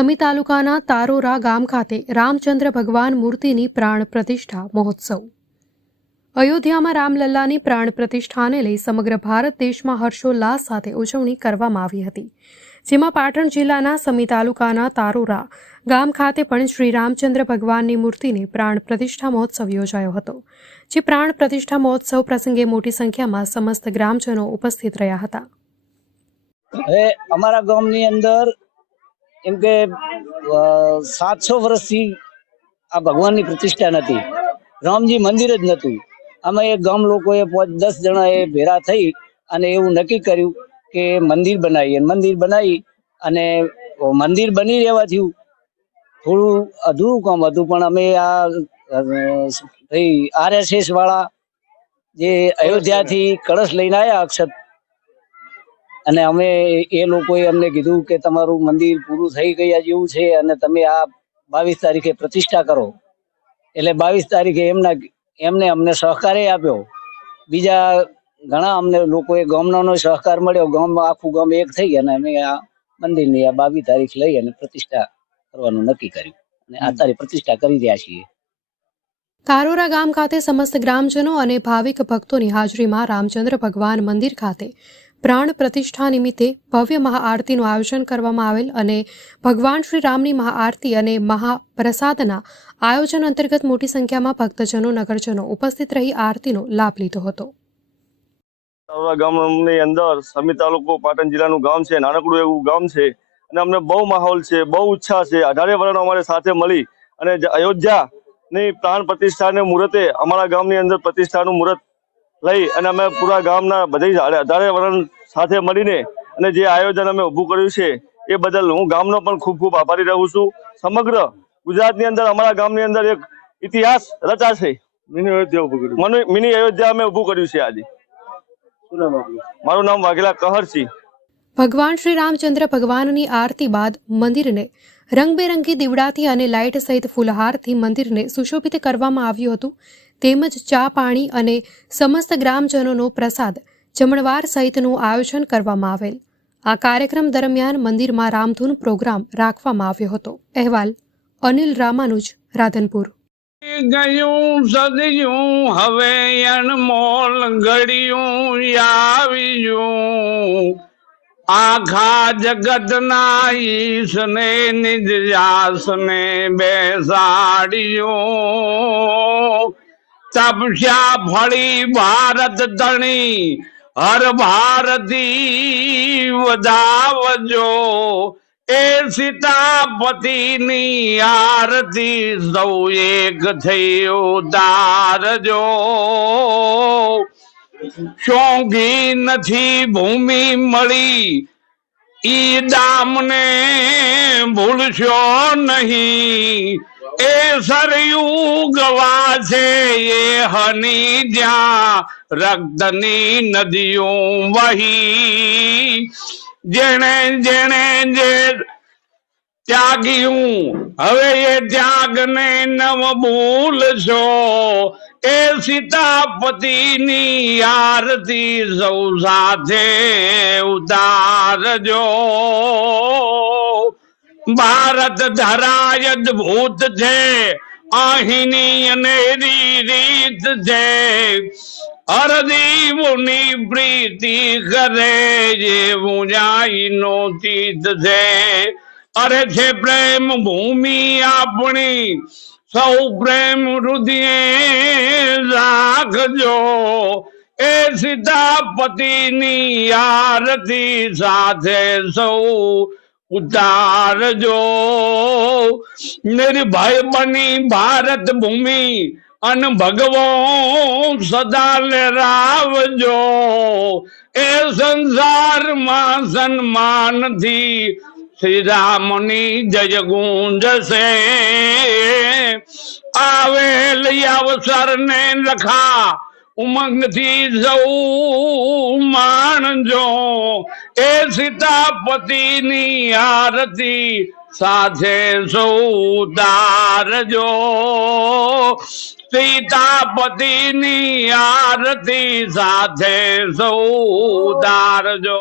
સમી તાલુકાના તારોરા ગામ ખાતે રામચંદ્ર ભગવાન મૂર્તિની પ્રાણ પ્રતિષ્ઠા મહોત્સવ। અયોધ્યામાં રામલલ્લાની પ્રાણ પ્રતિષ્ઠાને લઈ સમગ્ર ભારત દેશમાં હર્ષોલ્લાસ સાથે ઉજવણી કરવામાં આવી હતી, જેમાં પાટણ જિલ્લાના સમી તાલુકાના તારોરા ગામ ખાતે પણ શ્રી રામચંદ્ર ભગવાનની મૂર્તિની પ્રાણ પ્રતિષ્ઠા મહોત્સવ યોજાયો હતો। જે પ્રાણ પ્રતિષ્ઠા મહોત્સવ પ્રસંગે મોટી સંખ્યામાં સમસ્ત ગ્રામજનો ઉપસ્થિત રહ્યા હતા। અમારા ગામની અંદર એમ કે 700 વર્ષથી આ ભગવાનની પ્રતિષ્ઠા નથી, રામજી મંદિર જ નહોતું। અમે એક ગામ લોકોએ 5-10 જણાએ ભેરા થઈ અને એવું નક્કી કર્યું કે મંદિર બનાવીએ। મંદિર બનાવી અને મંદિર બની રહેવા થયું, થોડું અધૂરું કામ હતું, પણ અમે આ RSS વાળા જે અયોધ્યાથી કળશ લઈને આવ્યા અક્ષત, અને અમે એ લોકોએ અમને કીધું કે તમારું મંદિર પૂરું થઈ ગયા જેવું છે અને તમે આ 22 તારીખે પ્રતિષ્ઠા કરો। એટલે 22 તારીખે એમને અમને સહકાર આપ્યો। બીજા ઘણા અમને લોકોએ ગામનો સહકાર મળ્યો, ગામમાં આખું ગામ એક થઈ અને અમે આ મંદિરની આ 22 તારીખ લઈ અને પ્રતિષ્ઠા કરવાનું નક્કી કર્યું અને આ તારીખ પ્રતિષ્ઠા કરી રહ્યા છીએ। તારોરા ગામ ખાતે સમસ્ત ગ્રામજનો અને ભાવિક ભક્તોની હાજરીમાં રામચંદ્ર ભગવાન મંદિર ખાતે પ્રાણ પ્રતિષ્ઠા નિમિત્તે ભવ્ય મહાઆરતીનું આયોજન કરવામાં આવેલ અને ભગવાન શ્રી રામની મહાઆરતી અને મહાપ્રસાદના આયોજન અંતર્ગત મોટી સંખ્યામાં ભક્તજનો નગરજનો ઉપસ્થિત રહી આરતીનો લાભ લીધો હતો। તારોરા ગામની અંદર સમી તાલુકો પાટણ જિલ્લાનું ગામ છે, નાનકડું એવું ગામ છે અને અમને બહુ માહોલ છે, બહુ ઉત્સાહ છે। 18 વર્ષ અમારે સાથે મળી અને અયોધ્યાની પ્રાણ પ્રતિષ્ઠાને મુહૂર્તે અમારા ગામની અંદર પ્રતિષ્ઠાનું મુહૂર્ત લઈ અને અમે પૂરા ગામના બધી 18 વર્ષ સાથે મળીને અને જે આયોજન અમે ઊભું કર્યું છે એ બદલ હું ગામનો પણ ખૂબ ખૂબ આભારી રહું છું। સમગ્ર ગુજરાતની અંદર અમારા ગામની અંદર એક ઇતિહાસ રચાશે। મિની અયોધ્યા અમે ઊભું કર્યું છે આજે। મારું નામ વાઘેલા કહરસિંહ। ભગવાન શ્રી રામચંદ્ર ભગવાનની આરતી બાદ મંદિરને રંગબેરંગી દીવડાથી અને લાઇટ સહિત ફૂલહારથી મંદિરને સુશોભિત કરવામાં આવ્યું હતું। તેમજ ચા પાણી અને સમસ્ત ગ્રામજનોનો પ્રસાદ જમણવાર સહિતનું આયોજન કરવામાં આવેલ। આ કાર્યક્રમ દરમિયાન મંદિરમાં રામધૂન પ્રોગ્રામ રાખવામાં આવ્યો હતો। અહેવાલ અનિલ રામાનુજ, રાધનપુર। ગયું સદયું હવે અનમોલ ઘડિયું આવ્યું, આખા જગતના ઈશને નિજ જાસને બેસાડ્યું। તપસ્યા ફળી ભારત ધણી હર ભારતી વધાવજો, એ સીતાપતિની આરતી સૌ એક થઈ ઉતારજો। શોંઘી નથી ભૂમિ મળી ઈ દામને ભૂલશો નહીં, એ સરયુ ગવા છે એ હની જ્યાં રક્તની નદીઓ વહી। જેણે જેણે જે ત્યાગ્યું હવે એ ત્યાગને નવ ભૂલશો, એ સીતાપતિની આરતી સૌ સાથે ઉતારજો। ભારત ધરાય અદભુત છે, અહીંની અનેરી રીત છે, હરદીવની પ્રીતિ કરે જેવું જાયનો તીત છે। અરે છે પ્રેમ ભૂમિ આપણી, સૌ પ્રેમ હૃદયે રાખજો, એ સીતાપતિની આરતી સાથે સૌ ઉતારજો। નિર્ભય બની ભારત ભૂમિ અન ભગવો સદા લહેરાવજો, એ સંસારમાં સન્માનથી શ્રી રામની જય ગુંજશે। આવેલ અવસરને લખા ઉમંગથી સૌ માણજો, એ સીતાપતિની આરતી સાથે સૌ ઉતારજો। સીતાપતિની આરતી સાથે સૌ ઉતારજો।